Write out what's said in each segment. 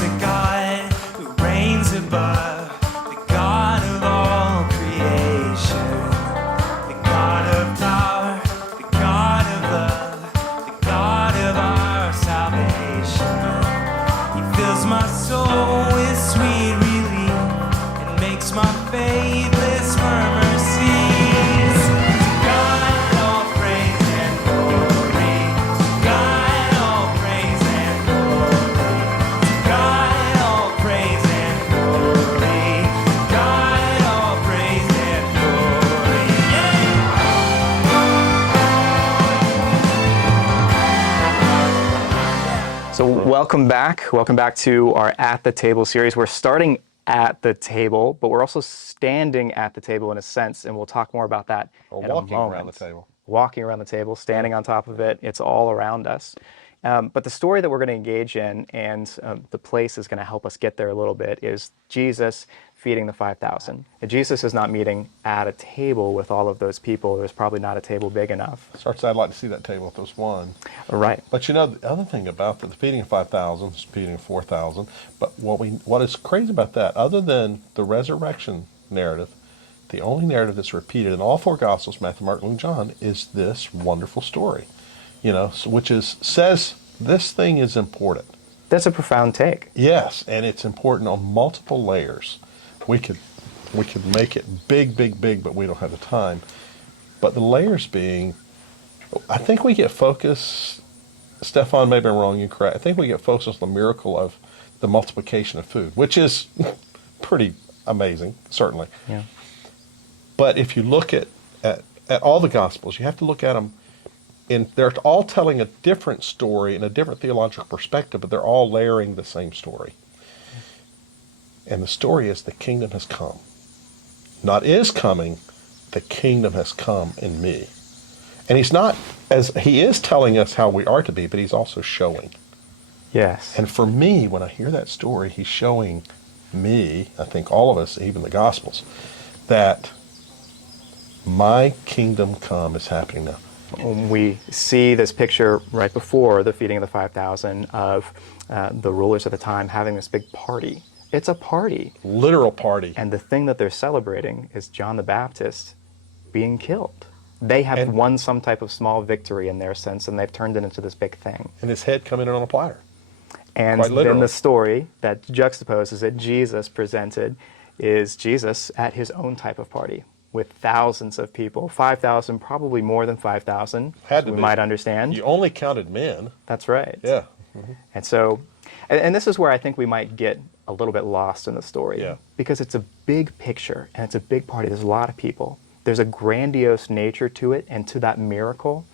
There's a God who reigns above, the God of all creation, the God of power, the God of love, the God of our salvation. He fills my soul with sweet relief and makes my faithless murmur cease. To God all praise and glory, to God all praise and glory, to God all praise and glory, to God all praise and glory. So welcome back to our At the Table series. We're starting at the table, but we're also standing at the table in a sense, and we'll talk more about that Or in a walking moment. around the table. Walking around the table, standing on top of it, it's all around us. But the story that we're going to engage in, and the place is going to help us get there a little bit, is Jesus feeding the 5,000. And Jesus is not meeting at a table with all of those people. There's probably not a table big enough. Starts, I'd like to see that table if there's one. Right. But you know, the other thing about the feeding of 5,000, feeding of 4,000, but what is crazy about that, other than the resurrection narrative, the only narrative that's repeated in all four Gospels, Matthew, Mark, Luke, and John, is this wonderful story. You know, which says this thing is important. That's a profound take. Yes, and it's important on multiple layers. We could make it big, big, big, but we don't have the time. But the layers being, I think we get focused, Stefan, maybe I'm wrong, you're correct. I think we get focused on the miracle of the multiplication of food, which is pretty amazing, certainly. Yeah. But if you look at all the Gospels, you have to look at them, and they're all telling a different story and a different theological perspective, but they're all layering the same story. And the story is the kingdom has come. Not is coming, the kingdom has come in me. And he is telling us how we are to be, but he's also showing. Yes. And for me, when I hear that story, he's showing me, I think all of us, even the Gospels, that my kingdom come is happening now. We see this picture right before the feeding of the 5,000 of the rulers at the time having this big party. It's a party. Literal party. And the thing that they're celebrating is John the Baptist being killed. They have won some type of small victory in their sense, and they've turned it into this big thing. And his head coming in on a platter. And then the story that juxtaposes it, Jesus presented, is Jesus at his own type of party with thousands of people, 5,000, probably more than 5,000, we might understand. You only counted men. That's right. Yeah. Mm-hmm. And so, and this is where I think we might get a little bit lost in the story. Yeah. Because it's a big picture, and it's a big party. There's a lot of people. There's a grandiose nature to it and to that miracle,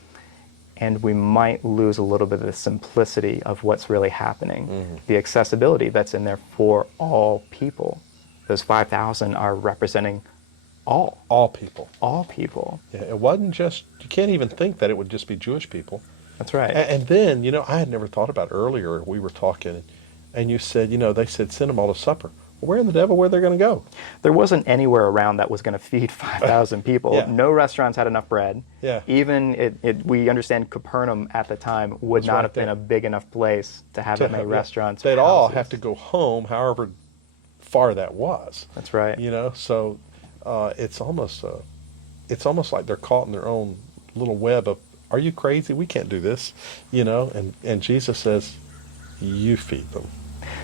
and we might lose a little bit of the simplicity of what's really happening, the accessibility that's in there for all people. Those 5,000 are representing all people. All people. Yeah, it wasn't just, you can't even think that it would just be Jewish people. That's right. And then, you know, I had never thought about earlier, we were talking, and you said, you know, they said, send them all to supper. Well, where in the devil, where they're going to go? There wasn't anywhere around that was going to feed 5,000 people. Yeah. No restaurants had enough bread. Yeah. Even we understand Capernaum at the time would not have been a big enough place to have that many restaurants. They'd all have to go home, however far that was. That's right. You know, so it's almost like they're caught in their own little web of, are you crazy? We can't do this. You know, and Jesus says, you feed them.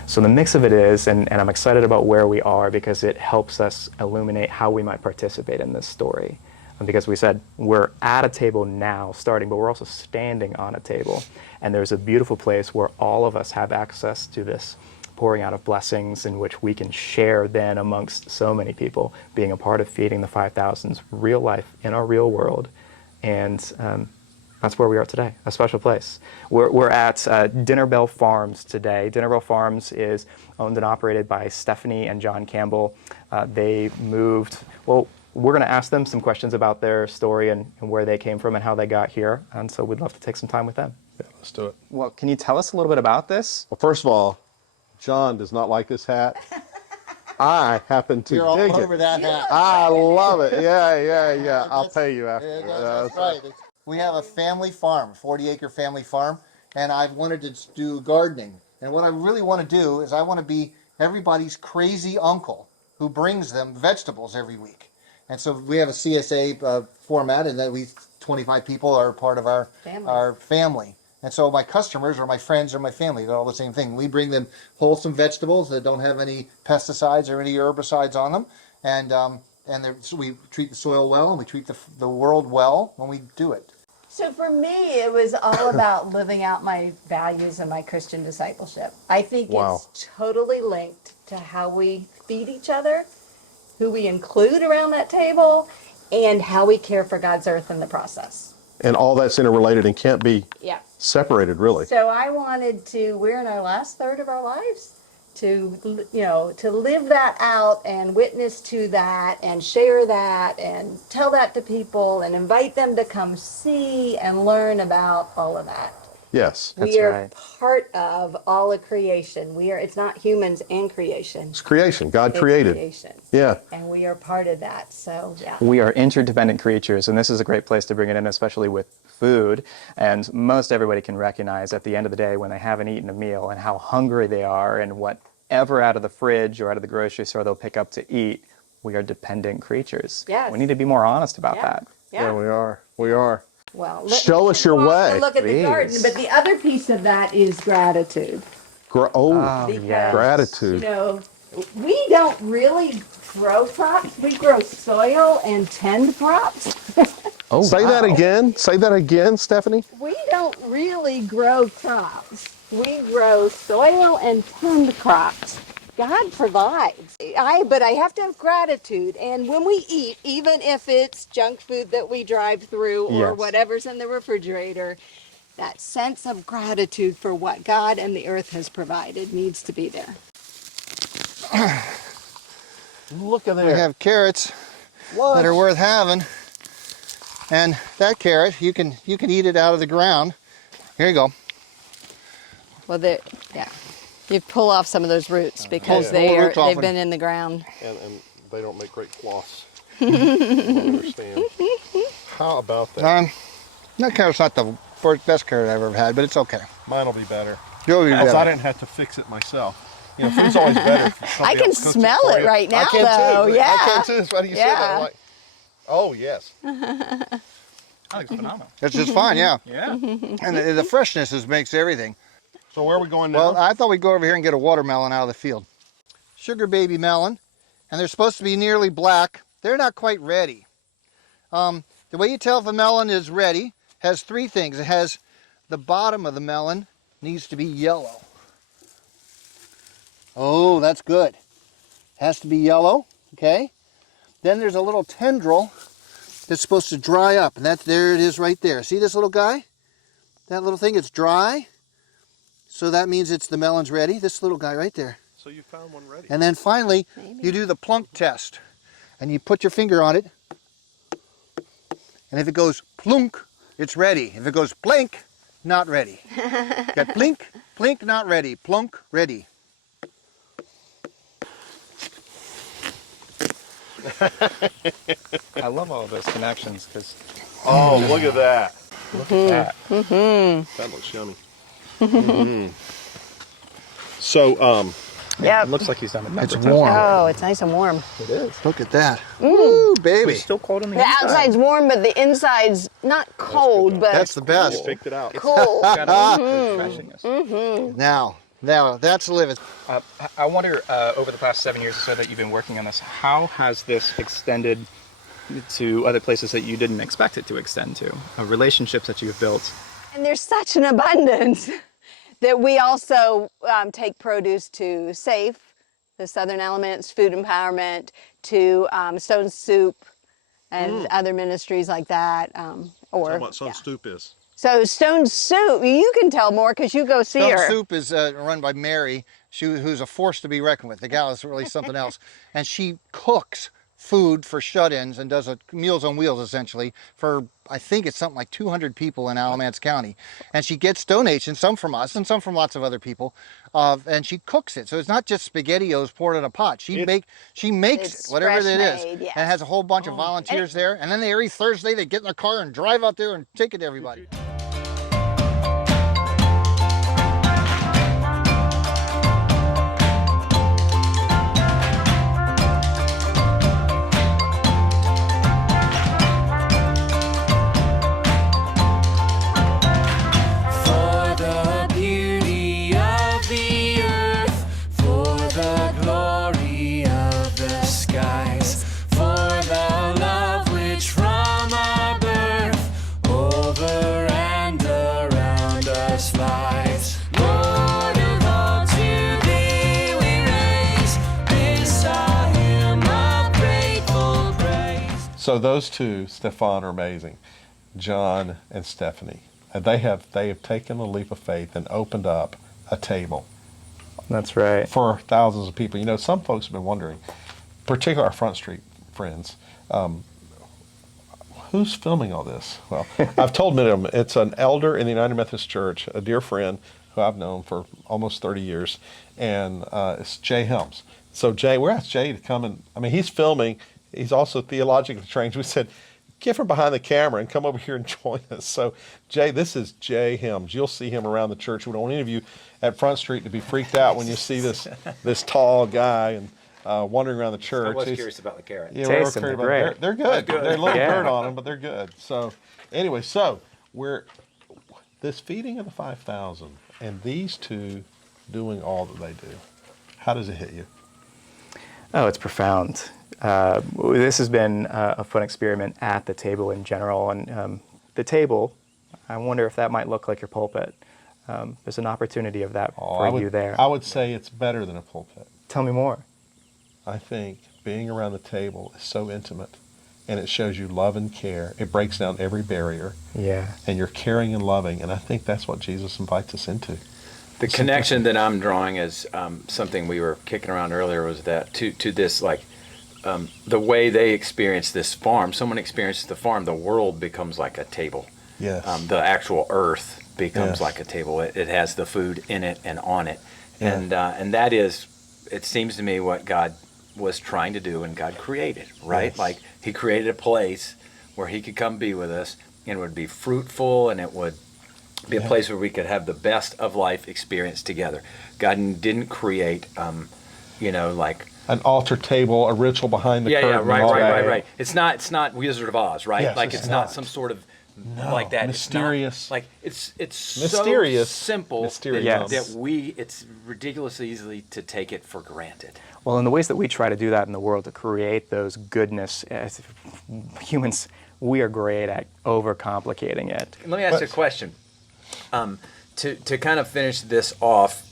So the mix of it is, and I'm excited about where we are because it helps us illuminate how we might participate in this story. And because we said we're at a table now starting, but we're also standing on a table. And there's a beautiful place where all of us have access to this pouring out of blessings in which we can share then amongst so many people, being a part of feeding the 5,000's real life in our real world. And that's where we are today, a special place. We're at Dinner Bell Farms today. Dinner Bell Farms is owned and operated by Stephanie and John Campbell. They moved, well, we're going to ask them some questions about their story and where they came from and how they got here. And so we'd love to take some time with them. Yeah, let's do it. Well, can you tell us a little bit about this? Well, first of all, John does not like this hat. I happen to dig it. You're all over that hat. I love it. Yeah. I'll pay you after. That's right. We have a family farm, 40-acre family farm, and I've wanted to do gardening. And what I really want to do is I want to be everybody's crazy uncle who brings them vegetables every week. And so we have a CSA format, and that 25 people are part of our family. And so my customers are my friends or my family. They're all the same thing. We bring them wholesome vegetables that don't have any pesticides or any herbicides on them. And so we treat the soil well, and we treat the world well when we do it. So for me, it was all about living out my values and my Christian discipleship. I think it's totally linked to how we feed each other, who we include around that table, and how we care for God's earth in the process. And all that's interrelated and can't be separated, really. So I wanted to, we're in our last third of our lives, to live that out and witness to that and share that and tell that to people and invite them to come see and learn about all of that. Yes. We are part of all of creation. It's not humans and creation. It's creation. God created. Creation. Yeah. And we are part of that. So, yeah. We are interdependent creatures, and this is a great place to bring it in, especially with food. And most everybody can recognize at the end of the day when they haven't eaten a meal and how hungry they are and whatever out of the fridge or out of the grocery store they'll pick up to eat. We are dependent creatures. Yes. We need to be more honest about that. Yeah. We are. We are. Well, Show us your way. Look at the garden, but the other piece of that is gratitude. Yes. Gratitude. You know, we don't really grow crops. We grow soil and tend crops. Say that again. Say that again, Stephanie. We don't really grow crops. We grow soil and tend crops. God provides. But I have to have gratitude. And when we eat, even if it's junk food that we drive through or whatever's in the refrigerator, that sense of gratitude for what God and the earth has provided needs to be there. Look at there. We have carrots that are worth having. And that carrot, you can eat it out of the ground. Here you go. Well, you pull off some of those roots because they've been in the ground. And they don't make great cloths. I don't understand. How about that? That carrot's not the best carrot I've ever had, but it's okay. Mine will be better. You'll be better. I didn't have to fix it myself. You know, food's always better. I can smell it right now, though. I can too. That's why you said that. I'm like, oh, yes. I think it's phenomenal. It's just fine, yeah. Yeah. And the freshness makes everything. So where are we going now? Well, I thought we'd go over here and get a watermelon out of the field. Sugar baby melon, and they're supposed to be nearly black. They're not quite ready. The way you tell if a melon is ready has three things. It has the bottom of the melon needs to be yellow. Oh, that's good. Has to be yellow, okay? Then there's a little tendril that's supposed to dry up, and there it is right there. See this little guy? That little thing, it's dry. So that means the melon's ready. This little guy right there. So you found one ready. And then finally, you do the plunk test. And you put your finger on it. And if it goes plunk, it's ready. If it goes blink, not ready. Got blink, blink, not ready. Plunk, ready. I love all those connections because Oh, look at that. look at that. That looks yummy. So, Yep. It looks like he's done it. It's warm. Oh, it's nice and warm. It is. Look at that. Ooh, baby. It's still cold on the The inside. outside's warm, but the inside's not cold, but That's the best. picked it out. cool. Got a refreshingness. Now, that's living. I wonder, over the past 7 years or so that you've been working on this, how has this extended to other places that you didn't expect it to extend to? Relationships that you've built. And there's such an abundance that we also take produce to SAFE, the Southern Elements Food Empowerment, to Stone Soup and other ministries like that. Tell what Sun Stoop is. So Stone Soup, you can tell more because you go see Stone her. Soup is run by Mary, who's a force to be reckoned with. The gal is really something else. And she cooks food for shut-ins and does Meals on Wheels, essentially, for, I think it's something like 200 people in Alamance County. And she gets donations, some from us and some from lots of other people, and she cooks it. So it's not just SpaghettiOs poured in a pot. She makes It's it, whatever it is. fresh made, yes. And has a whole bunch of volunteers there. And then every Thursday they get in their car and drive out there and take it to everybody. So those two, Stefan, are amazing. John and Stephanie. And they have taken a leap of faith and opened up a table That's right. for thousands of people. You know, some folks have been wondering, particularly our Front Street friends, who's filming all this? Well, I've told many of them. It's an elder in the United Methodist Church, a dear friend who I've known for almost 30 years, and it's Jay Helms. So Jay, we asked Jay to come and, I mean, he's filming. He's also theologically trained. We said, get from behind the camera and come over here and join us. So Jay, this is Jay Helms. You'll see him around the church. We don't want any of you at Front Street to be freaked out when you see this tall guy and wandering around the church. I was curious about the carrots. Yeah, Taste we're them, curious they're about great. They're good. They're good. They're a little Yeah. dirt on them, but they're good. So anyway, so we're this feeding of the 5,000 and these two doing all that they do. How does it hit you? Oh, it's profound. This has been a fun experiment at the table in general. And the table, I wonder if that might look like your pulpit. There's an opportunity of that for you there. I would say it's better than a pulpit. Tell me more. I think being around the table is so intimate, and it shows you love and care. It breaks down every barrier, Yeah. and you're caring and loving, and I think that's what Jesus invites us into. The connection that I'm drawing is something we were kicking around earlier, was that to this, like, the way they experience this farm. Someone experiences the farm, the world becomes like a table. Yes. The actual earth becomes Yes. like a table. It has the food in it and on it. Yeah. And that is, it seems to me, what God was trying to do and God created, right? Yes. Like, he created a place where he could come be with us, and it would be fruitful, and it would be a place where we could have the best of life experience together. God didn't create, like, An altar table, a ritual behind the curtain. right. It's not Wizard of Oz, right? Yes, like it's it's not not. some sort of No, like that. mysterious. It's not, like it's Mysterious. so simple Mysterious. that, Yes. that it's ridiculously easy to take it for granted. Well, in the ways that we try to do that in the world, to create those goodness, as humans, we are great at overcomplicating it. Let me ask you a question. To kind of finish this off,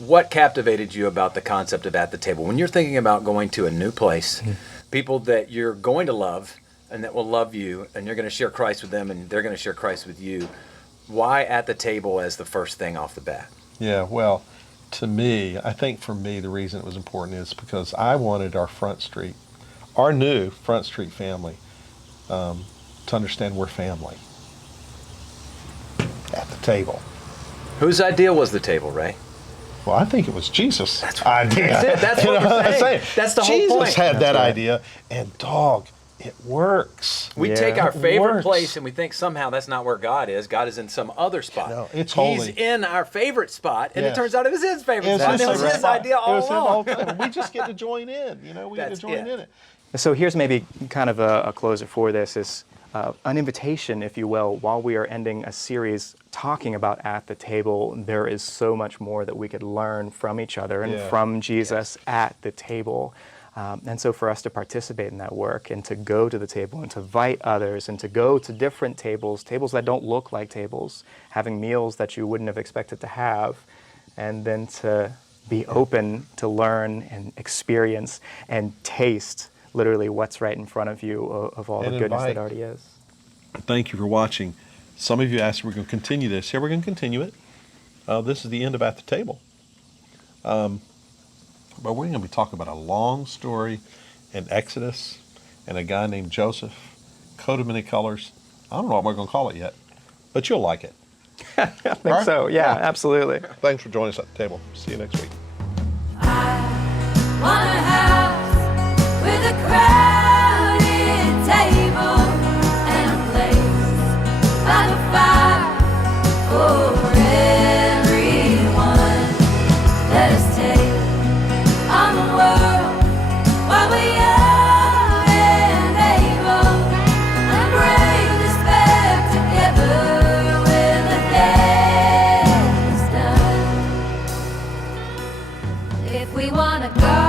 what captivated you about the concept of at the table? When you're thinking about going to a new place, people that you're going to love and that will love you, and you're going to share Christ with them and they're going to share Christ with you, why at the table as the first thing off the bat? Yeah, well, to me, I think for me, the reason it was important is because I wanted our new Front Street family, to understand we're family at the table. Whose idea was the table, Ray? Well, I think it was Jesus' idea. That's it. That's what we're saying. That's the whole Jesus point. had that right. idea, and dog, it works. We Yeah. take our It favorite works. place and we think somehow that's not where God is. God is in some other spot. No, it's He's holy. in our favorite spot, and Yes. it turns out it was his favorite It was spot. his It was favorite his spot. idea It all was him along. time. We just get to join in. We get to That's join it. in it. So here's maybe kind of a closer for this is an invitation, if you will, while we are ending a series talking about at the table. There is so much more that we could learn from each other and Yeah. from Jesus at the table. And so for us to participate in that work and to go to the table and to invite others and to go to different tables that don't look like tables, having meals that you wouldn't have expected to have, and then to be open to learn and experience and taste literally what's right in front of you of all And the goodness invite. that already is. Thank you for watching. Some of you asked, we're going to continue this. Yeah, we're going to continue it. This is the end of At the Table. But we're going to be talking about a long story in Exodus and a guy named Joseph, coat of many colors. I don't know what we're going to call it yet, but you'll like it. I think so. Yeah, absolutely. Thanks for joining us at the table. See you next week. Want a house with a crowded table and a place by the fire for everyone. Let us take on the world while we are and able, and bring this back together when the day is done. If we wanna go